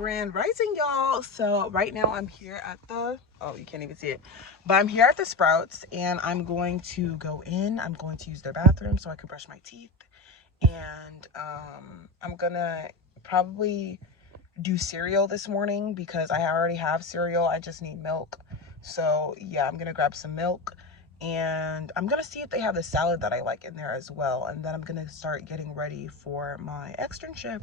Grand Rising, y'all. So right now I'm here at the, oh, you can't even see it, but I'm here at the Sprouts and I'm going to go in. I'm going to use their bathroom so I can brush my teeth, and I'm gonna probably do cereal this morning because I already have cereal. I just need milk. So yeah, I'm gonna grab some milk and I'm gonna see if they have the salad that I like in there as well, and then I'm gonna start getting ready for my externship.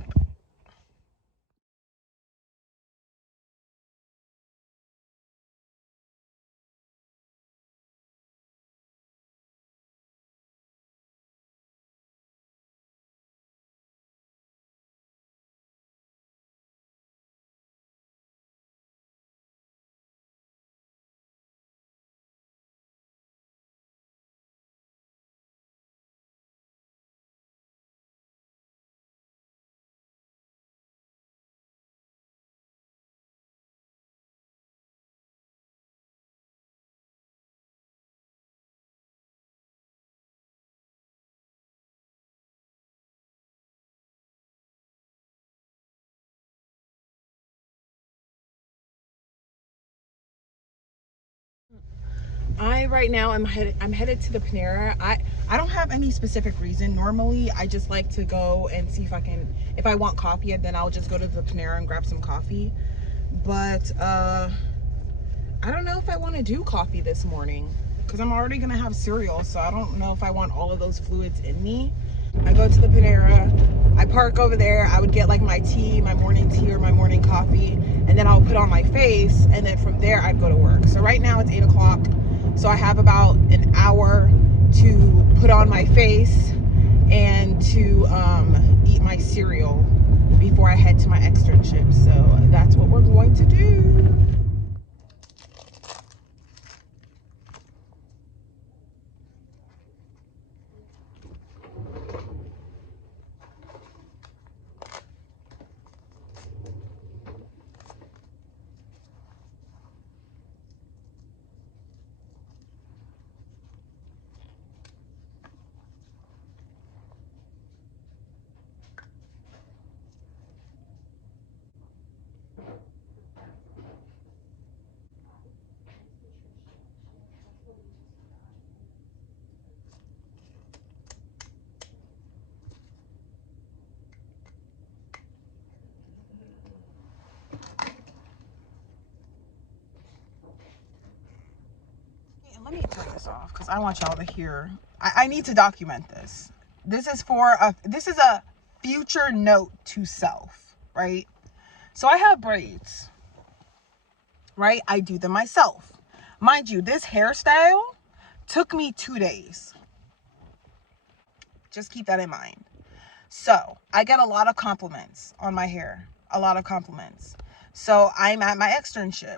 Right now I'm headed to the Panera. I don't have any specific reason. Normally I just like to go and see if I want coffee, and then I'll just go to the Panera and grab some coffee. But I don't know if I want to do coffee this morning because I'm already gonna have cereal, so I don't know if I want all of those fluids in me. I go to the Panera, I park over there, I would get like my tea, my morning tea or my morning coffee, and then I'll put on my face, and then from there I'd go to work. So right now it's 8 o'clock, so I have about an hour to put on my face and to eat my cereal before I head to my externship. So that's what we're going to do. Let me turn this off because I want y'all to hear. I need to document this. This is a future note to self, right? So I have braids, right? I do them myself. Mind you, this hairstyle took me 2 days. Just keep that in mind. So I get a lot of compliments on my hair, a lot of compliments. So I'm at my externship.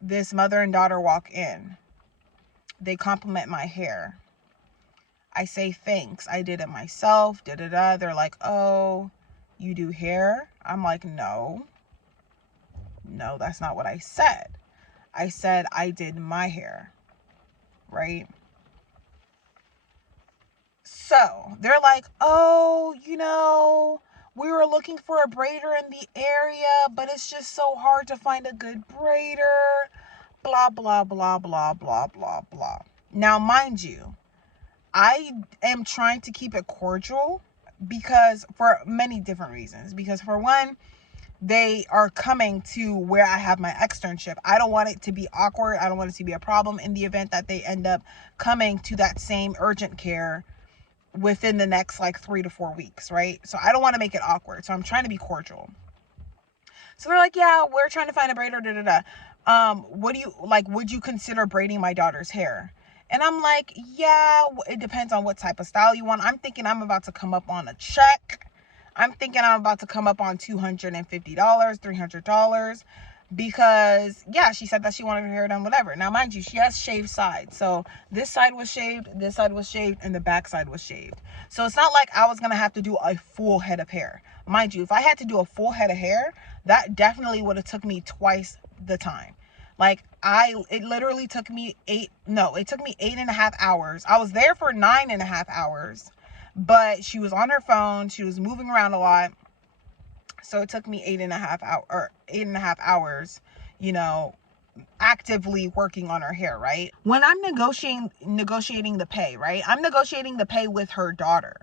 This mother and daughter walk in. They compliment my hair. I say thanks. I did it myself. Da da da. They're like, "Oh, you do hair?" I'm like, "No, that's not what I said. I said I did my hair." Right? So they're like, "Oh, we were looking for a braider in the area, but it's just so hard to find a good braider. Blah, blah, blah, blah, blah, blah, blah." Now, mind you, I am trying to keep it cordial because for many different reasons. Because for one, they are coming to where I have my externship. I don't want it to be awkward. I don't want it to be a problem in the event that they end up coming to that same urgent care within the next like 3 to 4 weeks, right? So I don't want to make it awkward. So I'm trying to be cordial. So they're like, "Yeah, we're trying to find a braider, da da da. What do you like? Would you consider braiding my daughter's hair?" And I'm like, "Yeah, it depends on what type of style you want." I'm thinking I'm about to come up on a check. I'm thinking I'm about to come up on $250, $300, because yeah, she said that she wanted her hair done, whatever. Now, mind you, she has shaved sides. So this side was shaved, this side was shaved, and the back side was shaved. So it's not like I was going to have to do a full head of hair. Mind you, if I had to do a full head of hair, that definitely would have took me twice the time. Like it literally took me it took me 8.5 hours. I was there for 9.5 hours, but she was on her phone. She was moving around a lot. So it took me 8.5 hours, you know, actively working on her hair, right? When I'm negotiating the pay, right? I'm negotiating the pay with her daughter.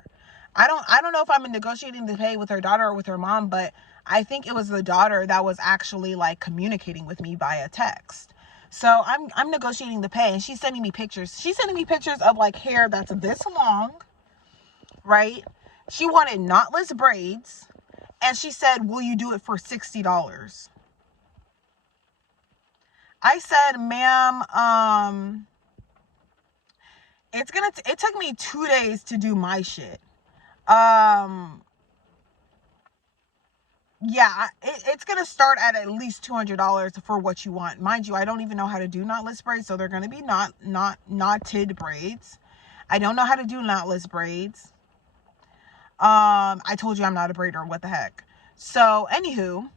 I don't know if I'm negotiating the pay with her daughter or with her mom, but I think it was the daughter that was actually like communicating with me via text. So I'm negotiating the pay, and she's sending me pictures. She's sending me pictures of like hair that's this long, right? She wanted knotless braids, and she said, "Will you do it for $60?" I said, "Ma'am, it took me 2 days to do my shit. Um, yeah, it's gonna start at least $200 for what you want. Mind you, I don't even know how to do knotless braids, so they're gonna be knotted braids. I don't know how to do knotless braids. I told you I'm not a braider. What the heck? So, anywho,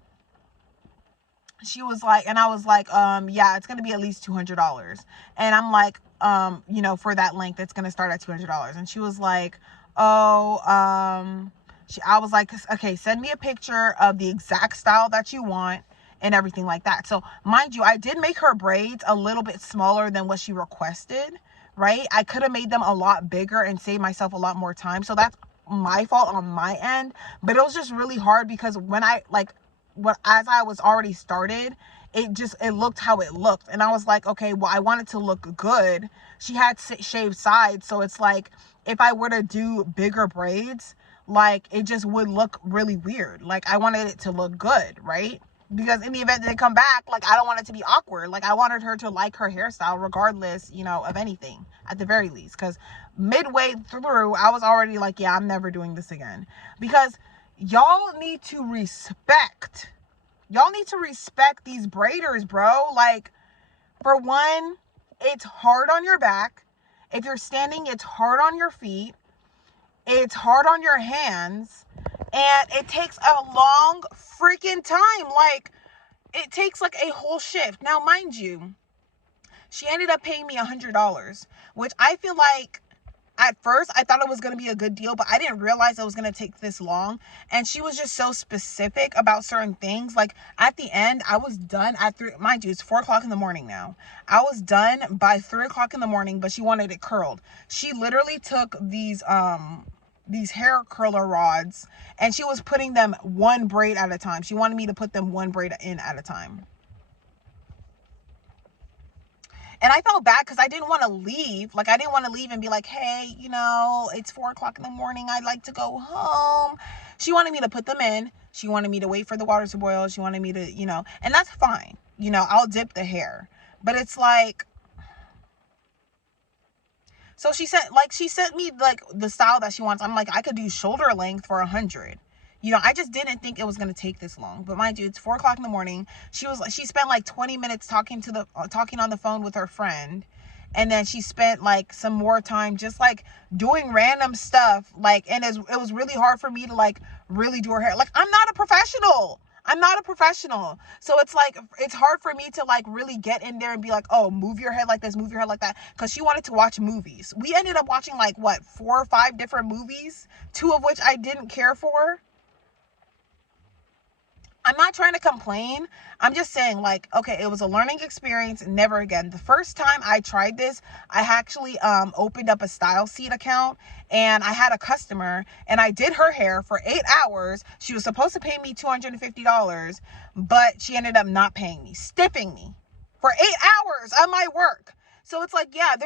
she was like, and I was like, yeah, it's gonna be at least $200. And I'm like, for that length, it's gonna start at $200. And she was like, oh, I was like, okay, send me a picture of the exact style that you want and everything like that. So mind you, I did make her braids a little bit smaller than what she requested, right? I could have made them a lot bigger and saved myself a lot more time. So that's my fault on my end, but it was just really hard because when as I was already started, it looked how it looked, and I was like, okay, well, I want it to look good. She had shaved sides, so it's like if I were to do bigger braids, like it just would look really weird. Like I wanted it to look good, right? Because in the event that they come back, like I don't want it to be awkward. Like I wanted her to like her hairstyle regardless, of anything at the very least. Because midway through, I was already like, yeah, I'm never doing this again. Because y'all need to respect these braiders, bro. Like, for one, it's hard on your back. If you're standing, it's hard on your feet. It's hard on your hands. And it takes a long freaking time. Like, it takes like a whole shift. Now, mind you, she ended up paying me $100, which I feel like at first I thought it was going to be a good deal, but I didn't realize it was going to take this long. And she was just so specific about certain things. Like at the end, I was done at 3, mind you, it's 4 o'clock in the morning now. I was done by 3 o'clock in the morning, but she wanted it curled. She literally took these hair curler rods and she was putting them one braid at a time. She wanted me to put them one braid in at a time. And I felt bad because I didn't want to leave. Like, I didn't want to leave and be like, hey, it's 4 o'clock in the morning. I'd like to go home. She wanted me to put them in. She wanted me to wait for the water to boil. She wanted me to, and that's fine. I'll dip the hair. But it's like, so she sent me like the style that she wants. I'm like, I could do shoulder length for 100. I just didn't think it was going to take this long. But mind you, it's 4 o'clock in the morning. She spent like 20 minutes talking on the phone with her friend. And then she spent like some more time just like doing random stuff. Like, and it was really hard for me to like really do her hair. Like, I'm not a professional. So it's like, it's hard for me to like really get in there and be like, oh, move your head like this, move your head like that. Cause she wanted to watch movies. We ended up watching like 4 or 5 different movies, 2 of which I didn't care for. I'm not trying to complain. I'm just saying, like, okay, it was a learning experience. Never again. The first time I tried this, I actually opened up a Style Seed account, and I had a customer, and I did her hair for 8 hours. She was supposed to pay me $250, but she ended up not paying me, stiffing me for 8 hours of my work. So it's like, yeah,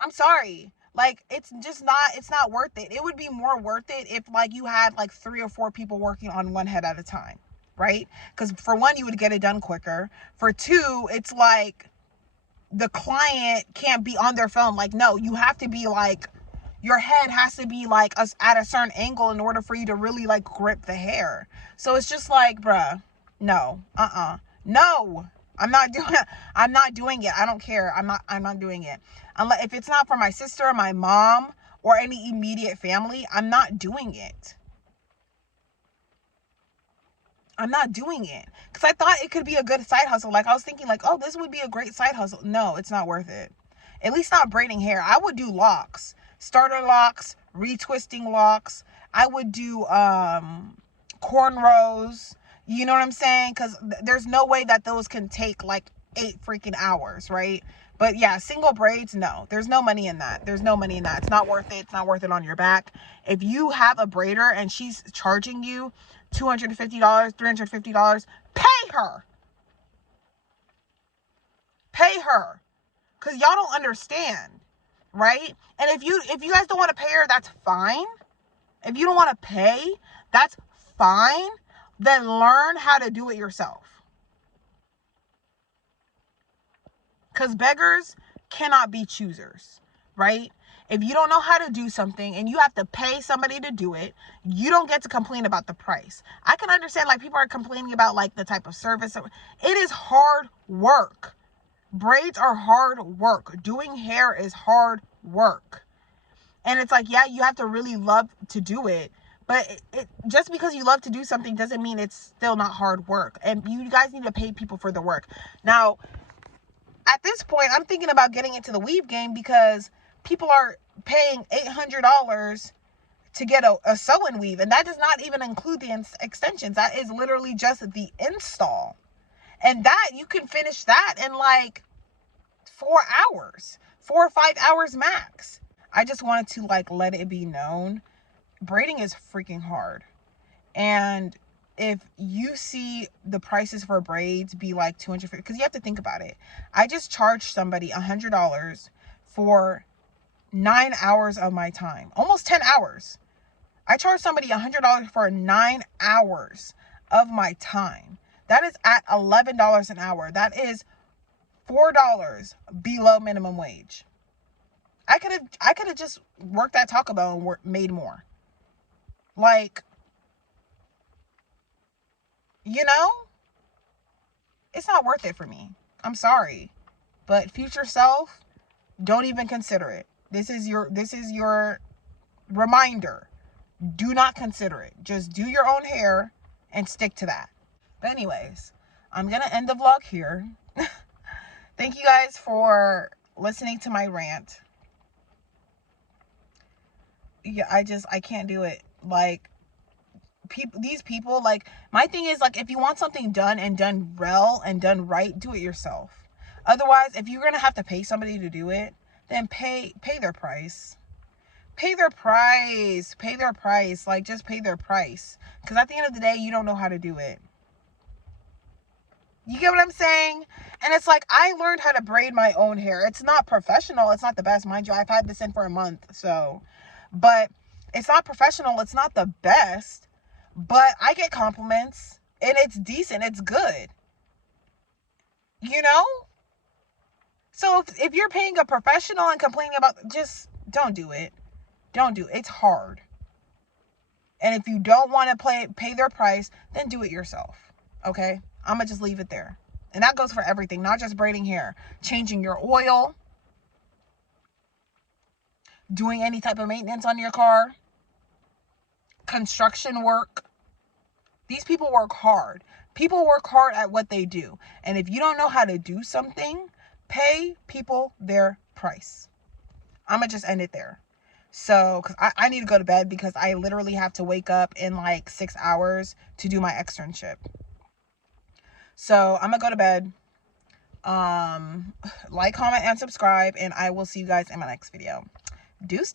I'm sorry. Like, it's not worth it. It would be more worth it if like you had like 3 or 4 people working on one head at a time, right? Because for one, you would get it done quicker. For 2, it's like the client can't be on their phone. Like, no, you have to be like, your head has to be like at a certain angle in order for you to really like grip the hair. So it's just like, bruh, no, no. I'm not doing it. I don't care. I'm not doing it. Unless if it's not for my sister, my mom, or any immediate family, I'm not doing it. I'm not doing it. Because I thought it could be a good side hustle. Like, I was thinking like, oh, this would be a great side hustle. No, it's not worth it. At least not braiding hair. I would do locks. Starter locks, retwisting locks. I would do cornrows. You know what I'm saying? Because there's no way that those can take like 8 freaking hours, right? But yeah, single braids, no. There's no money in that. There's no money in that. It's not worth it. It's not worth it on your back. If you have a braider and she's charging you $250, $350, pay her. Pay her. Because y'all don't understand, right? And if you guys don't want to pay her, that's fine. If you don't want to pay, that's fine. Then learn how to do it yourself. Because beggars cannot be choosers, right? If you don't know how to do something and you have to pay somebody to do it, you don't get to complain about the price. I can understand like people are complaining about like the type of service. It is hard work. Braids are hard work. Doing hair is hard work. And it's like, yeah, you have to really love to do it. But it just because you love to do something doesn't mean it's still not hard work. And you guys need to pay people for the work. Now, at this point, I'm thinking about getting into the weave game because people are paying $800 to get a sew and weave. And that does not even include the extensions. That is literally just the install. And that, you can finish that in like 4 hours, 4 or 5 hours max. I just wanted to like let it be known. Braiding is freaking hard. And if you see the prices for braids be like $250, because you have to think about it. I just charged somebody $100 for 9 hours of my time, almost 10 hours. I charged somebody $100 for 9 hours of my time. That is at $11 an hour. That is $4 below minimum wage. I could have just worked at Taco Bell and made more. Like, you know, it's not worth it for me. I'm sorry. But future self, don't even consider it. This is your reminder. Do not consider it. Just do your own hair and stick to that. But anyways, I'm going to end the vlog here. Thank you guys for listening to my rant. Yeah, I can't do it. Like, these people, like, my thing is, like, if you want something done and done well and done right, do it yourself. Otherwise, if you're gonna have to pay somebody to do it, then pay their price. Pay their price. Pay their price. Like, just pay their price. Because at the end of the day, you don't know how to do it. You get what I'm saying? And it's like, I learned how to braid my own hair. It's not professional. It's not the best. Mind you, I've had this in for a month. So, but it's not professional. It's not the best. But I get compliments. And it's decent. It's good. You know? So if you're paying a professional and complaining about, just don't do it. Don't do it. It's hard. And if you don't want to pay their price, then do it yourself. Okay? I'm going to just leave it there. And that goes for everything, not just braiding hair. Changing your oil. Doing any type of maintenance on your car. Construction work. These people work hard. People work hard at what they do. And if you don't know how to do something, pay people their price. I'm going to just end it there. So, because I need to go to bed because I literally have to wake up in like 6 hours to do my externship. So, I'm going to go to bed. Like, comment, and subscribe. And I will see you guys in my next video. Deuce.